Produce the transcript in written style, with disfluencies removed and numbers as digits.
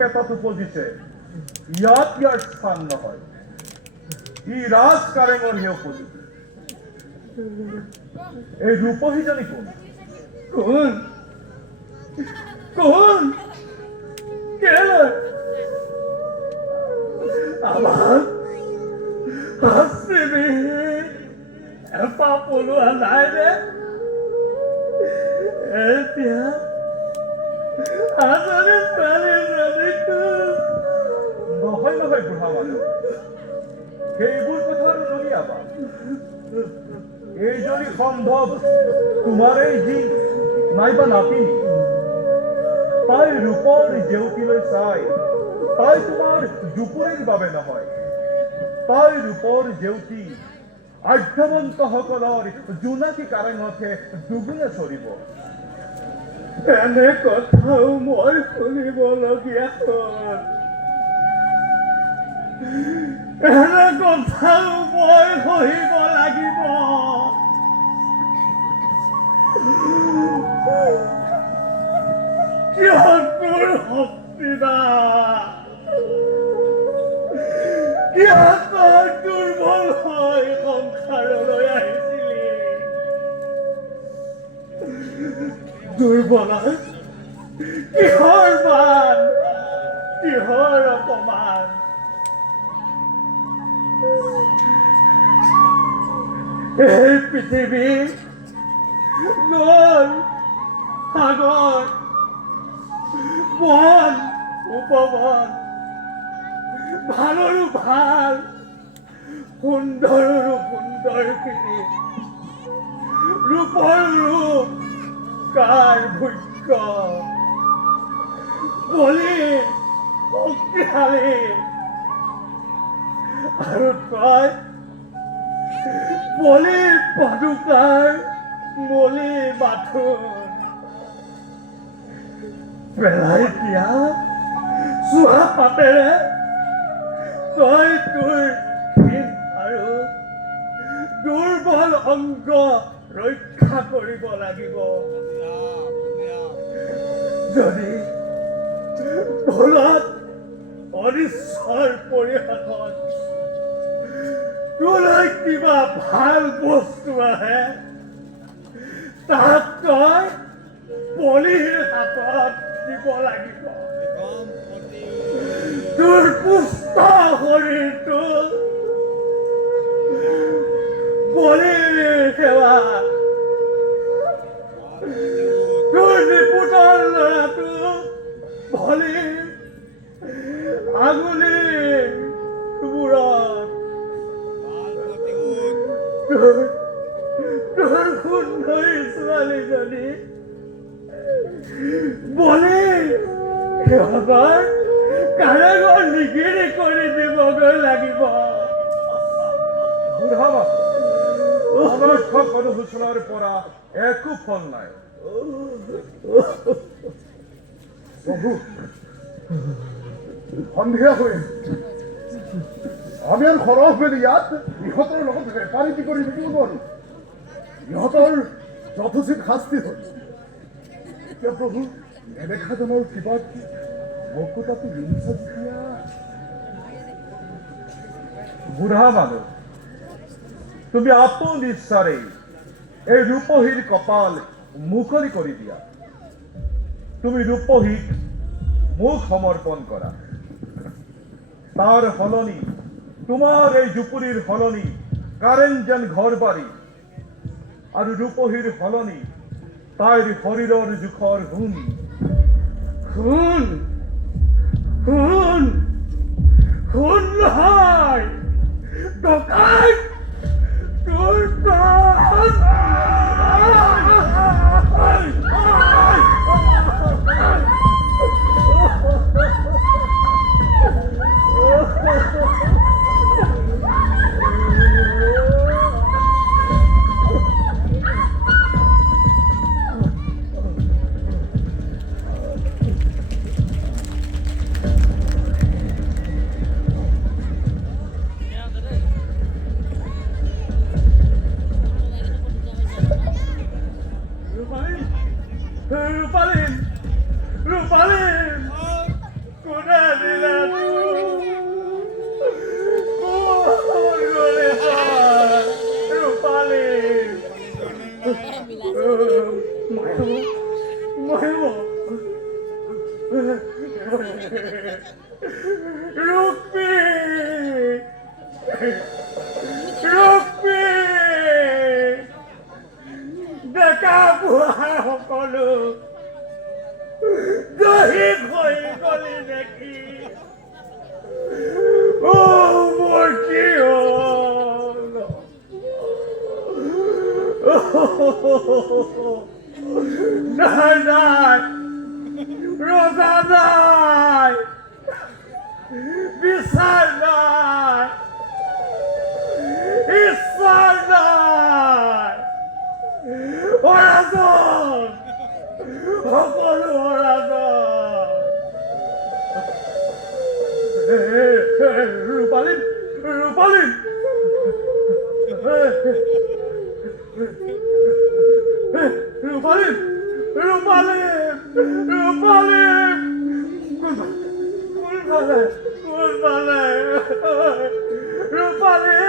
পেটত উপজিছে ইয়াৰ স্থান নহয় ই ৰাজ কাৰেঙৰহে উপযোগী এই ৰূপহীজনী কোন কোন কোন কেলে আমাৰ হাসিবি এপা পলোৱা নাই ৰে এতিয়া আজনে ছোৱালীজনী নহয় নহয় বুঢ়া মানুহ সেইবোৰ কথা আৰু নলিয়াবা এইজনী সম্ভৱ তোমাৰেই যি নাইবা নাতিনী তাই ৰূপৰ জেউতিলৈ চাই তাই তোমাৰ জুপুৰীৰ বাবে নহয় তাই ৰূপৰ জেউতি আধ্যৱন্তসকলৰ জোনাকী কাৰেঙতহে দুগুণে চৰিব এনে কথাও মই শুনিবলগীয়া হ'ল এনে কথাও মই সহিব লাগিব কিয় তোৰ শক্তি নাই কিয় তই দুৰ্বল হৈ সংসাৰলৈ আহিছিলি দুৰ্বল কিহৰ মান কিহৰ অপমান এই পৃথিৱী নৈ সাগৰ বন উপবন ভালৰো ভাল সুন্দৰৰো সুন্দৰখিনি ৰূপৰ ৰূপ কাৰ ভোগ্য বলি শক্তিশালী আৰু তই বলি পাদুকাৰ মলি বাথুন পেলাই দিয়া চোৱা পাতেৰে তই তোৰ ক্ষীণ আৰু দুৰ্বল অংগ ৰক্ষা কৰিব লাগিব যদি ভুলত অনিশ্চৰ পৰিৱেশত তোলৈ কিবা ভাল বস্তু আহে তাক তই বলিৰ হাতত দিব লাগিব তোৰ পুষ্ট শৰীৰটো বলিৰ সেৱা তোৰ নিপুতৰ ল'ৰাটো বলিৰ আঙুলিৰ মূৰত তোৰ সুন্দৰী ছোৱালীজনী বলি সিহঁতৰ কাৰেঙৰ নিগিৰি কৰি দিবগৈ লাগিব বুঢ়া অনৰ্থক অনুশোচনাৰ পৰা একো ফল নাই প্ৰভু সন্ধিয়া হৈ আমি আৰু সৰহ মেলি ইয়াত ইহঁতৰ লগত ৰেপাৰীতি কৰি থাকিব নোৱাৰো ইহঁতৰ যথোচিত শাস্তি হ'ল এতিয়া প্ৰভু নেদেখাজনৰ কিবা মোকো তাতো হিংসা দিয়া বুঢ়া মানুহ তুমি আপোন ইচ্ছাৰে এই ৰূপহীৰ কপাল মুকলি কৰি দিয়া তুমি ৰূপহীক মুখ সমৰ্পণ কৰা তাৰ সলনি তোমাৰ এই জুপুৰীৰ সলনি কাৰেং যেন ঘৰ বাৰী আৰু ৰূপহীৰ সলনি তাইৰ শৰীৰৰ জোখৰ সোণ সোণ সোণ সোণ নহয় ডকাইত তোৰ ৰুক্মি ৰূপী ডেকা বুঢ়া সকলো দহি হৈ গলি দেখি মোৰ কি হ'ল নাই নাই ৰজা নাই বিচাৰ নাই ঈশ্বৰ নাই অৰাজন সকলো অৰাজন ৰূপালী ৰূপালী ৰূপালী ৰূপালী ৰূপালী কোনফালে কোনফালে ৰূপালী